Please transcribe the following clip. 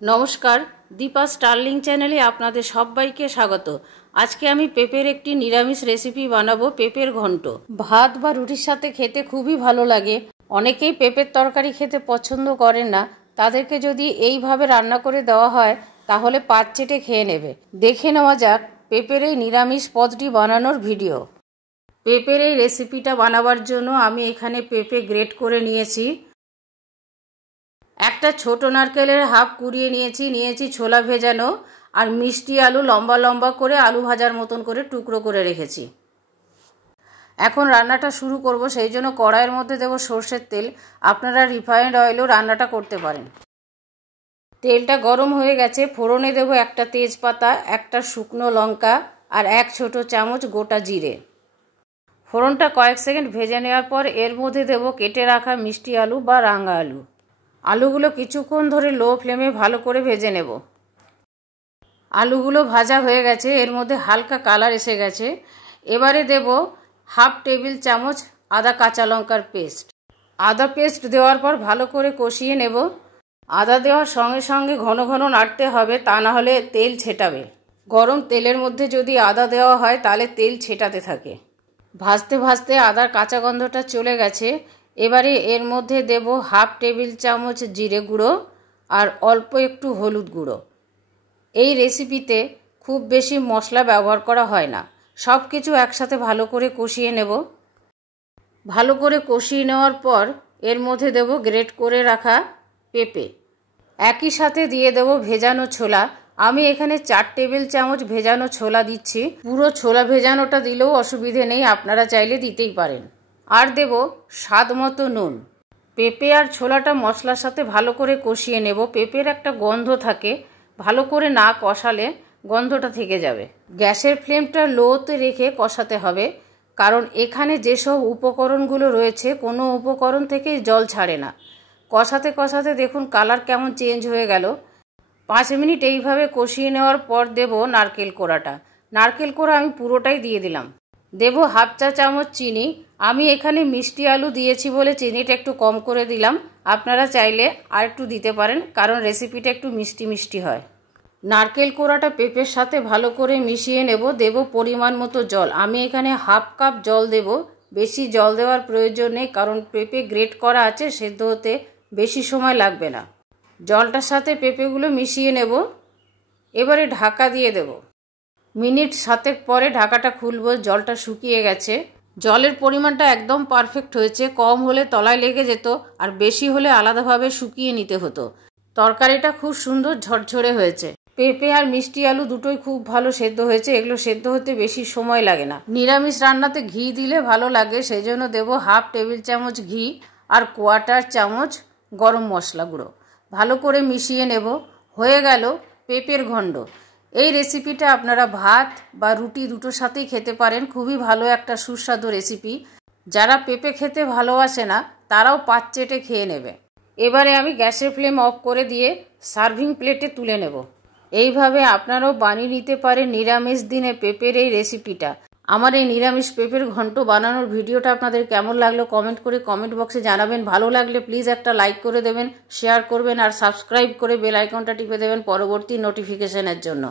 नमस्कार दीपा स्टार्लिंग चैनेले आपनादेर सबाइके स्वागत। आज के आमी पेपर एकटी निरामिष रेसिपि बानाबो पेपर घंट। भात बा रुटिर साथे खेते खूबई भालो लागे। अनेकेई पेपर तरकारी खेते पछंद करेन ना, तादेरके जोदि एइभावे रान्ना करे देওয়া হয় ताहले पात चेटे खेये नेबे। देखे नेওয়া যাক पेपर এই निरामिष पदटी बानानोर भिडियो। पेपर এই रेसिपिटा बानाबार जोन्नो आमी एखाने पेपे ग्रेट करे निয়েছি। একটা ছোট নারকেলের হাফ কুড়িয়ে নিয়েছি ছোলা ভেজানো আর মিষ্টি আলু লম্বা লম্বা করে আলু ভাজার মতন করে টুকরো করে রেখেছি। এখন রান্নাটা শুরু করব, সেই জন্য কড়াইয়ের মধ্যে দেব সরষের তেল। আপনারা রিফাইন্ড অয়েলও রান্নাটা করতে পারেন। তেলটা গরম হয়ে গেছে, ফোড়নে দেব একটা তেজপাতা, একটা শুকনো লঙ্কা আর এক ছোট চামচ গোটা জিরে। ফোড়নটা কয়েক সেকেন্ড ভেজে নেওয়ার পর এর মধ্যে দেব কেটে রাখা মিষ্টি আলু বা রাঙা আলু। আলুগুলো কিছুক্ষণ ধরে লো ফ্লেমে ভালো করে ভেজে নেব। আলুগুলো ভাজা হয়ে গেছে, এর মধ্যে হালকা কালার এসে গেছে। এবারে দেব হাফ টেবিল চামচ আদা কাঁচা লঙ্কার পেস্ট। আদা পেস্ট দেওয়ার পর ভালো করে কষিয়ে নেব। আদা দেওয়ার সঙ্গে সঙ্গে ঘন ঘন নাড়তে হবে, তা না হলে তেল ছেটাবে। গরম তেলের মধ্যে যদি আদা দেওয়া হয় তাহলে তেল ছেটাতে থাকে। ভাজতে ভাজতে আদার কাঁচা গন্ধটা চলে গেছে। এবারে এর মধ্যে দেব হাফ টেবিল চামচ জিরে গুঁড়ো আর অল্প একটু হলুদ গুঁড়ো। এই রেসিপিতে খুব বেশি মশলা ব্যবহার করা হয় না। সব কিছু একসাথে ভালো করে কষিয়ে নেব। ভালো করে কষিয়ে নেওয়ার পর এর মধ্যে দেব গ্রেট করে রাখা পেঁপে। একই সাথে দিয়ে দেব ভেজানো ছোলা। আমি এখানে 4 টেবিল চামচ ভেজানো ছোলা দিচ্ছি। পুরো ছোলা ভেজানোটা দিলেও অসুবিধে নেই, আপনারা চাইলে দিতেই পারেন। আর দেব স্বাদ মতো নুন। পেঁপে আর ছোলাটা মশলার সাথে ভালো করে কষিয়ে নেব। পেঁপের একটা গন্ধ থাকে, ভালো করে না কষালে গন্ধটা থেকে যাবে। গ্যাসের ফ্লেমটা লোতে রেখে কষাতে হবে, কারণ এখানে যেসব উপকরণগুলো রয়েছে কোনো উপকরণ থেকে জল ছাড়ে না। কষাতে কষাতে দেখুন কালার কেমন চেঞ্জ হয়ে গেল। 5 মিনিট এইভাবে কষিয়ে নেওয়ার পর দেব নারকেল কোড়াটা। নারকেল কোড়া আমি পুরোটাই দিয়ে দিলাম। দেব হাফ চা চামচ চিনি। আমি এখানে মিষ্টি আলু দিয়েছি বলে চিনিটা একটু কম করে দিলাম। আপনারা চাইলে আর একটু দিতে পারেন, কারণ রেসিপিটা একটু মিষ্টি মিষ্টি হয়। নারকেল কোড়াটা পেঁপের সাথে ভালো করে মিশিয়ে নেব। দেব পরিমাণ মতো জল। আমি এখানে হাফ কাপ জল দেব। বেশি জল দেওয়ার প্রয়োজন নেই, কারণ পেঁপে গ্রেট করা আছে, সেদ্ধ হতে বেশি সময় লাগবে না। জলটার সাথে পেঁপেগুলো মিশিয়ে নেব। এবারে ঢাকা দিয়ে দেব। মিনিট 7 পরে ঢাকাটা খুলব। জলটা শুকিয়ে গেছে। জলের পরিমাণটা একদম পারফেক্ট হয়েছে। কম হলে তলায় লেগে যেত, আর বেশি হলে আলাদাভাবে শুকিয়ে নিতে হতো। তরকারিটা খুব সুন্দর ঝরঝরে হয়েছে। পেঁপে আর মিষ্টি আলু দুটোই খুব ভালো সেদ্ধ হয়েছে। এগুলো সেদ্ধ হতে বেশি সময় লাগে না। নিরামিষ রান্নাতে ঘি দিলে ভালো লাগে, সেই জন্য দেবো হাফ টেবিল চামচ ঘি আর 1/4 চামচ গরম মশলা গুঁড়ো। ভালো করে মিশিয়ে নেব। হয়ে গেল পেঁপের ঘন্ট। এই রেসিপিটা আপনারা ভাত বা রুটি দুটোর সাথেই খেতে পারেন। খুবই ভালো একটা সুস্বাদু রেসিপি। যারা পেঁপে খেতে ভালোবাসে না তারাও পাত চেটে খেয়ে নেবে। এবারে আমি গ্যাসের ফ্লেম অফ করে দিয়ে সার্ভিং প্লেটে তুলে নেব। এইভাবে আপনারাও বানিয়ে নিতে পারেন নিরামিষ দিনে পেঁপের এই রেসিপিটা। আমার এই নিরামিষ পেঁপের ঘন্ট বানানোর ভিডিওটা আপনাদের কেমন লাগলো কমেন্ট করে কমেন্ট বক্সে জানাবেন। ভালো লাগলে প্লিজ একটা লাইক করে দেবেন, শেয়ার করবেন আর সাবস্ক্রাইব করে বেল আইকনটা টিপে দেবেন পরবর্তী নোটিফিকেশনের জন্য।